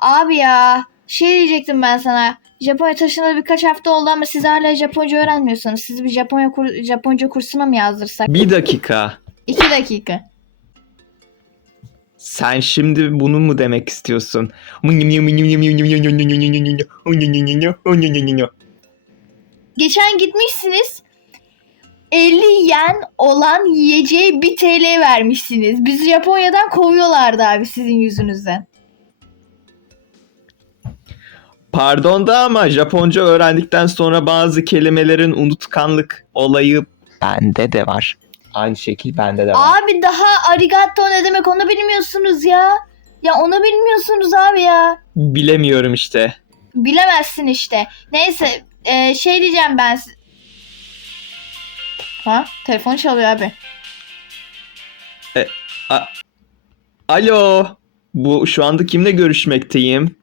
Abi ya şey diyecektim ben sana. Japonya taşınalı birkaç hafta oldu ama siz hala Japonca öğrenmiyorsunuz. Sizi bir Japonya kur- Japonca kursuna mı yazdırsak? Bir dakika. İki dakika. Sen şimdi bunu mu demek istiyorsun? Geçen gitmişsiniz. 50 yen olan yiyeceğe 1 TL vermişsiniz. Bizi Japonya'dan kovuyorlardı abi sizin yüzünüzden. Pardon da ama Japonca öğrendikten sonra bazı kelimelerin unutkanlık olayı bende de var. Aynı şekil bende de var. Abi daha arigato ne demek onu bilmiyorsunuz ya. Ya onu bilmiyorsunuz abi ya. Bilemiyorum işte. Bilemezsin işte. Neyse e, şey diyeceğim ben. si- Ha telefon çalıyor abi. Alo. Bu şu anda kimle görüşmekteyim?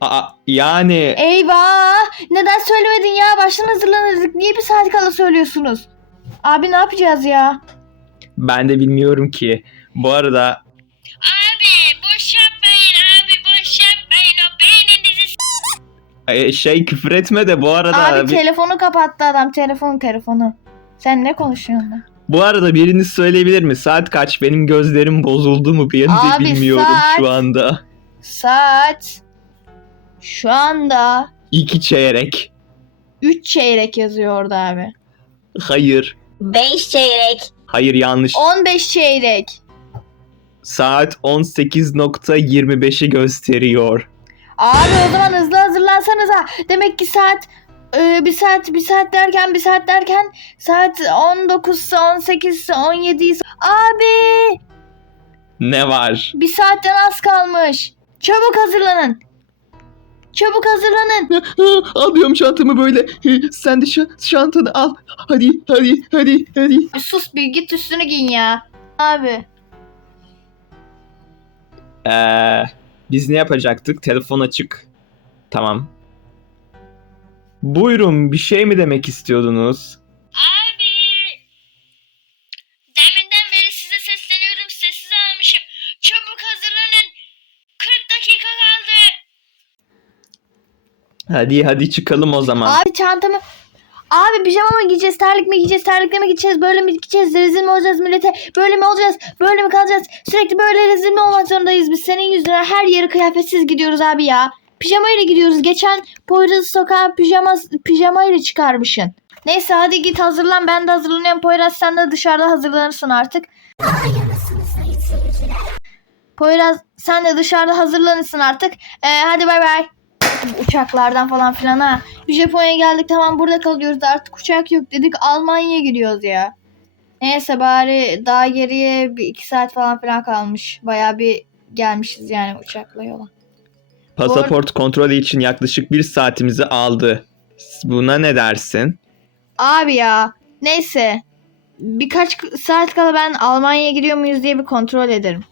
Aa, yani Eyvah! Neden söylemedin ya? Baştan hazırlanırdık. Niye bir saat kala söylüyorsunuz? Abi ne yapacağız ya? ben de bilmiyorum ki. Bu arada Abi boş yapmayın abi boş yapmayın. O beyninizi s- e, şey küfür etme de bu arada Abi bir- telefonu kapattı adam. Telefonu telefonu. Sen ne konuşuyorsun lan? bu arada biriniz söyleyebilir mi? Saat kaç? Benim gözlerim bozuldu mu? Ben de Abi, bilmiyorum saat- şu anda. Saat şu anda İki çeyrek. 3 çeyrek yazıyor orada abi. Hayır. 5 çeyrek. Hayır yanlış. 15 çeyrek. Saat 18.25'i gösteriyor. Abi o zaman hızlı hazırlansanıza. Demek ki saat e, bir saat bir saat derken bir saat derken saat 19 ise 18 ise 17 ise abi Ne var? bir saatten az kalmış. Çabuk hazırlanın. Çabuk hazırlanın. Alıyorum çantamı böyle. Sen de çantanı al. Hadi hadi hadi hadi. Sus bir git üstünü giyin ya. Abi. Ee, biz ne yapacaktık? Telefon açık. Tamam. Buyurun bir şey mi demek istiyordunuz? Hadi hadi çıkalım o zaman. Abi çantamı Abi pijama mı giyeceğiz, terlik mi giyeceğiz, terlikle mi gideceğiz, böyle mi gideceğiz, rezil mi olacağız millete, böyle mi olacağız, böyle mi kalacağız, sürekli böyle rezil mi olmak zorundayız biz, senin yüzünden her yere kıyafetsiz gidiyoruz abi ya. Pijama ile gidiyoruz, geçen Poyraz'ı sokağa pijama, pijama ile çıkarmışsın. Neyse hadi git hazırlan, ben de hazırlanıyorum Poyraz sen de dışarıda hazırlanırsın artık. Poyraz sen de dışarıda hazırlanırsın artık. Ee, hadi bay bay. Uçaklardan falan filan ha. Bir Japonya'ya geldik tamam burada kalıyoruz artık uçak yok dedik Almanya'ya gidiyoruz ya. Neyse bari daha geriye bir iki saat falan filan kalmış. Baya bir gelmişiz yani uçakla yola. Pasaport kontrolü için yaklaşık bir saatimizi aldı. Buna ne dersin? Abi ya neyse birkaç saat kala ben Almanya'ya gidiyor muyuz diye bir kontrol ederim.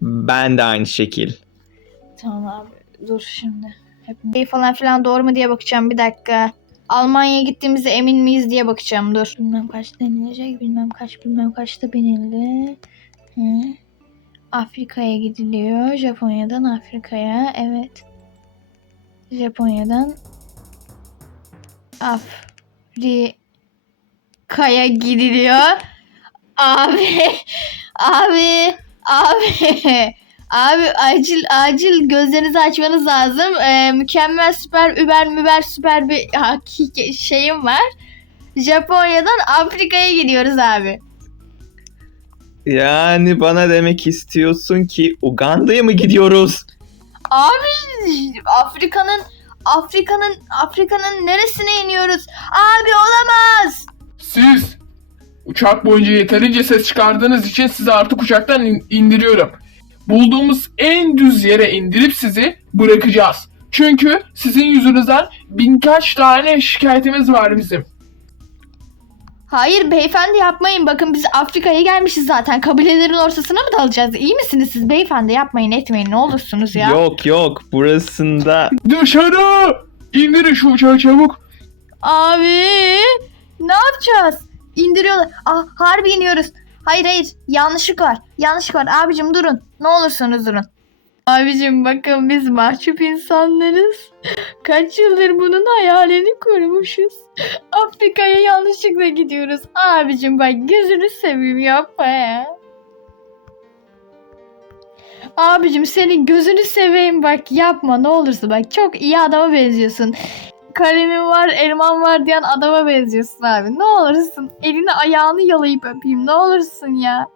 Ben de aynı şekil. Tamam abi dur şimdi. Hep şey falan filan doğru mu diye bakacağım bir dakika. Almanya'ya gittiğimizde emin miyiz diye bakacağım dur. Bilmem kaç denilecek bilmem kaç bilmem kaçta binildi. Hı. Afrika'ya gidiliyor. Japonya'dan Afrika'ya evet. Japonya'dan Afrika'ya gidiliyor. Abi abi abi Abi acil acil gözlerinizi açmanız lazım. Ee, mükemmel süper über müber süper bir hakiki şeyim var. Japonya'dan Afrika'ya gidiyoruz abi. Yani bana demek istiyorsun ki Uganda'ya mı gidiyoruz? Abi Afrika'nın Afrika'nın Afrika'nın neresine iniyoruz? Abi olamaz. Siz uçak boyunca yeterince ses çıkardığınız için sizi artık uçaktan in- indiriyorum. Bulduğumuz en düz yere indirip sizi bırakacağız. Çünkü sizin yüzünüzden birkaç tane şikayetimiz var bizim. Hayır beyefendi yapmayın. Bakın biz Afrika'ya gelmişiz zaten. Kabilelerin ortasına mı dalacağız? İyi misiniz siz beyefendi? Yapmayın etmeyin ne olursunuz ya. Yok yok burasında Dışarı! İndirin şu uçağı çabuk. Abi ne yapacağız? İndiriyorlar. Ah harbi iniyoruz. Hayır hayır yanlışlık var. Yanlışlık var. Abicim durun. Ne olursunuz durun. Abicim bakın biz mahcup insanlarız. Kaç yıldır bunun hayalini kurmuşuz. Afrika'ya yanlışlıkla gidiyoruz. Abicim bak gözünü seveyim yapma ya. Abicim senin gözünü seveyim bak yapma ne olursa bak çok iyi adama benziyorsun kalemim var, elman var diyen adama benziyorsun abi. Ne olursun elini ayağını yalayıp öpeyim. Ne olursun ya.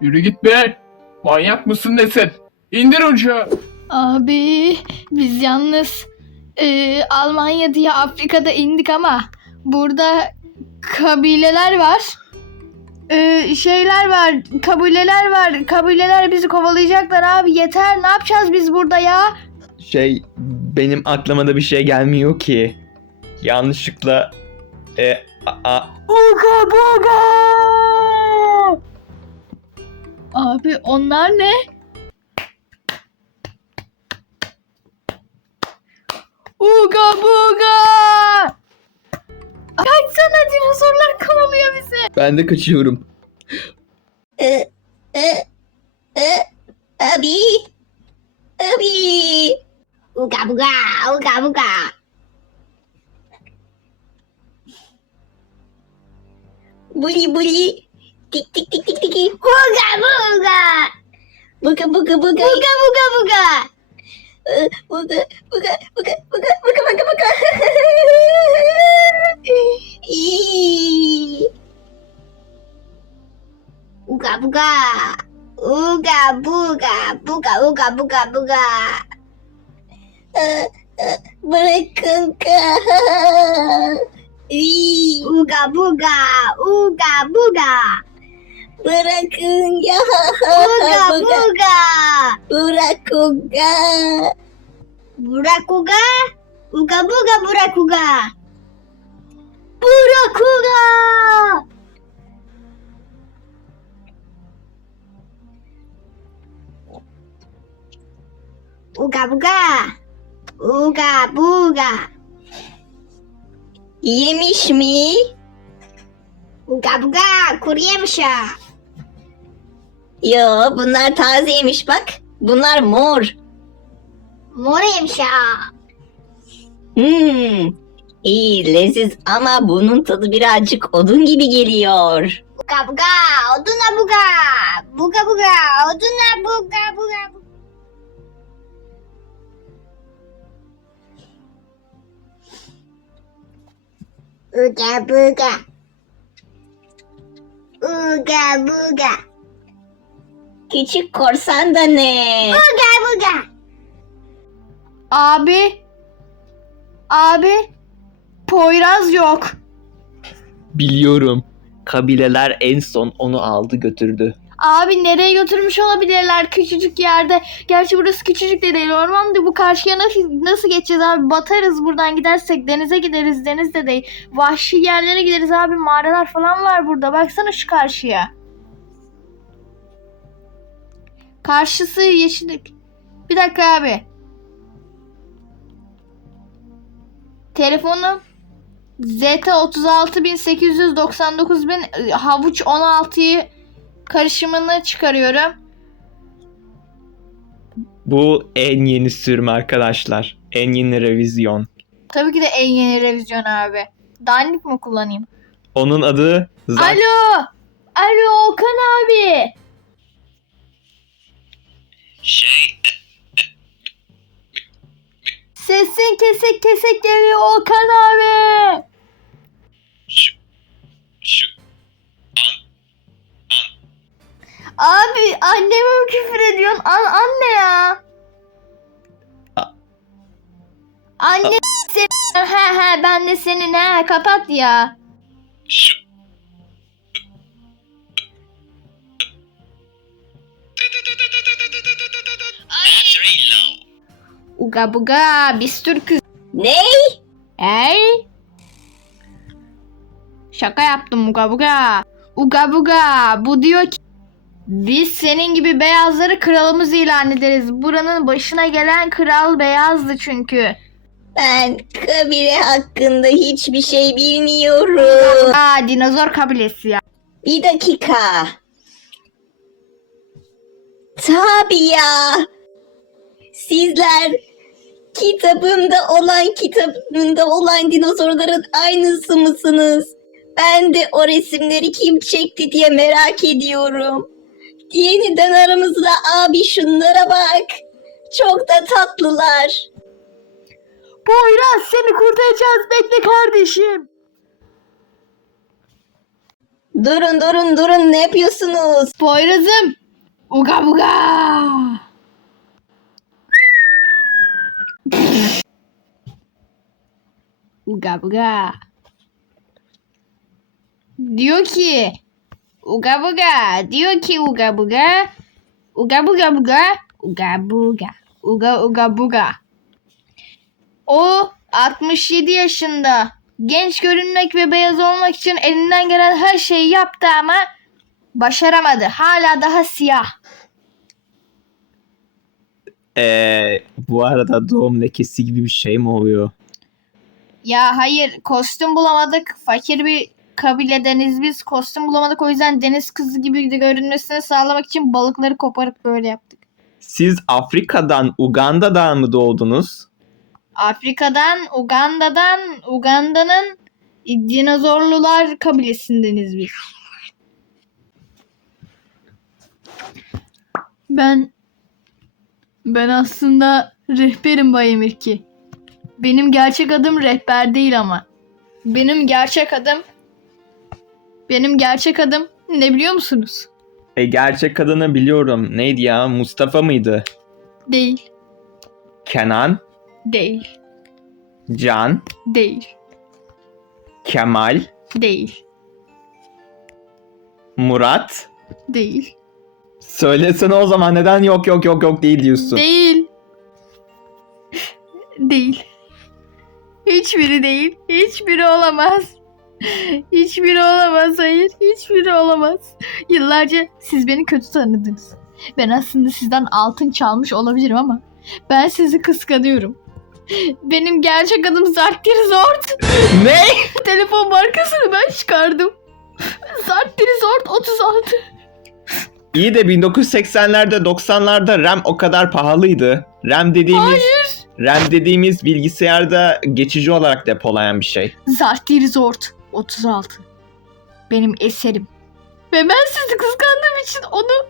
Yürü git be. Manyak mısın nesin? İndir uçağı. Abi biz yalnız e, Almanya diye Afrika'da indik ama burada kabileler var. E, şeyler var, kabileler var. Kabileler bizi kovalayacaklar abi. Yeter. Ne yapacağız biz burada ya? Şey benim aklıma da bir şey gelmiyor ki. Yanlışlıkla e, a, a- Uga buga! Abi onlar ne? Uga buga! Kaçsana dinozorlar kovalıyor bizi. ben de kaçıyorum. Abi. Abi. 我敢不敢？我敢不敢？不离不离，滴滴滴滴滴滴，我敢不敢？不敢不敢不敢不敢不敢不敢，呃，不敢不敢不敢不敢不敢不敢不敢，咦，不敢不敢？不敢不敢？不敢不敢不敢不敢。Buga buga buga. Eh, Buga buga buga buga buga buga buga. Ih. Uga buga. Uga buga buga uga buga buga. Eh, eh, Bırakın kal. Ii, Uga buga uga buga. Bırakın ya. Uga buga. Bırak uga. Bırak uga. Uga buga bırak uga. Bırak uga. Uga buga. Uga buga. Yemiş mi? Uga buga kuru yemiş ha. Yo bunlar tazeymiş bak. Bunlar mor. Mor yemiş ha. Hmm. İyi leziz ama bunun tadı birazcık odun gibi geliyor. Buga buga oduna buga. Buga buga oduna buga buga. Uga buga. Uga buga. Küçük korsan da ne? Uga buga. Abi. Abi. Poyraz yok. Biliyorum. Kabileler en son onu aldı götürdü. Abi nereye götürmüş olabilirler küçücük yerde. Gerçi burası küçücük de değil orman da bu karşıya nasıl, nasıl geçeceğiz abi? Batarız buradan gidersek denize gideriz deniz de değil. Vahşi yerlere gideriz abi mağaralar falan var burada. Baksana şu karşıya. Karşısı yeşillik. Bir dakika abi. Telefonum ZT 36899 bin havuç 16'yı karışımını çıkarıyorum. Bu en yeni sürüm arkadaşlar. En yeni revizyon. Tabii ki de en yeni revizyon abi. Dandik mi kullanayım? Onun adı zaten Alo! Alo Okan abi! Şey, Sesin kesik kesik geliyor Okan abi! Abi anneme mi küfür ediyorsun? An anne ya! A- Anne seni... He he ben de senin he kapat ya. şu. Uga buga biz Türk'üz. Ne? Ey! Şaka yaptım uga buga. Uga buga. Bu diyor ki biz senin gibi beyazları kralımız ilan ederiz. Buranın başına gelen kral beyazdı çünkü. Ben kabile hakkında hiçbir şey bilmiyorum. Aa dinozor kabilesi ya. Bir dakika. Tabii ya. Sizler kitabımda olan kitabımda olan dinozorların aynısı mısınız? Ben de o resimleri kim çekti diye merak ediyorum. Yeniden aramızda abi şunlara bak. Çok da tatlılar. Poyraz seni kurtaracağız bekle kardeşim. Durun durun durun ne yapıyorsunuz? Poyraz'ım. Uga buga. Uga buga. Diyor ki Uga buga. Diyor ki uga buga. Uga buga buga. Uga buga. Uga uga buga. O 67 yaşında. Genç görünmek ve beyaz olmak için elinden gelen her şeyi yaptı ama başaramadı. Hala daha siyah. Ee, bu arada doğum lekesi gibi bir şey mi oluyor? Ya hayır kostüm bulamadık. Fakir bir kabiledeniz biz. Kostüm bulamadık o yüzden deniz kızı gibi de görünmesini sağlamak için balıkları koparıp böyle yaptık. Siz Afrika'dan, Uganda'dan mı doğdunuz? Afrika'dan, Uganda'dan, Uganda'nın dinozorlular kabilesindeniz biz. Ben ben aslında rehberim Bay Emirki. Benim gerçek adım rehber değil ama. Benim gerçek adım benim gerçek adım ne biliyor musunuz? E, gerçek adını biliyorum. Neydi ya? Mustafa mıydı? Değil, Kenan, değil, Can, değil, Kemal, değil, Murat. değil, Söylesene o zaman neden yok yok yok yok değil diyorsun. değil. Değil. Hiçbiri değil. Hiçbiri olamaz. Hiçbiri olamaz. Hayır. Hiçbiri olamaz. Yıllarca siz beni kötü tanıdınız. Ben aslında sizden altın çalmış olabilirim ama ben sizi kıskanıyorum. Benim gerçek adım Zarttir Zort. ne? Telefon markasını ben çıkardım. Zarttir Zort 36. İyi de 1980'lerde 90'larda RAM o kadar pahalıydı. RAM dediğimiz RAM dediğimiz bilgisayarda geçici olarak depolayan bir şey. Zarttir Zort 36. Benim eserim. Ve ben sizi kıskandığım için onu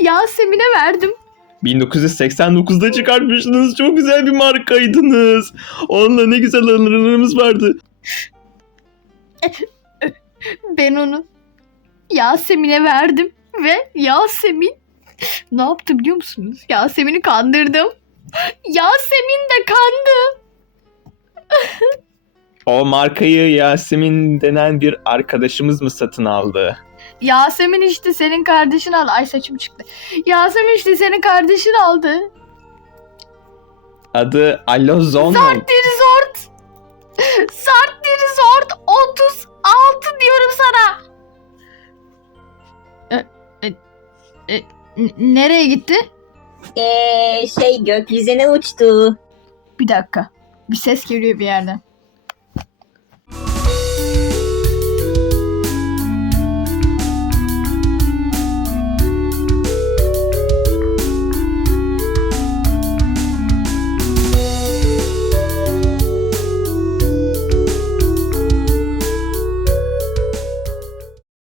Yasemin'e verdim. 1989'da çıkartmıştınız. Çok güzel bir markaydınız. Onunla ne güzel anılarımız vardı. Ben onu Yasemin'e verdim. Ve Yasemin ne yaptı biliyor musunuz? Yasemin'i kandırdım. Yasemin de kandı. O markayı Yasemin denen bir arkadaşımız mı satın aldı? Yasemin işte senin kardeşin aldı. Ay saçım çıktı. Yasemin işte senin kardeşin aldı. Adı Alozon mu? Zarttir Zort. Zarttir Zort 36 diyorum sana. E, e, e, n- nereye gitti? Ee, şey gökyüzüne uçtu. Bir dakika. Bir ses geliyor bir yerden.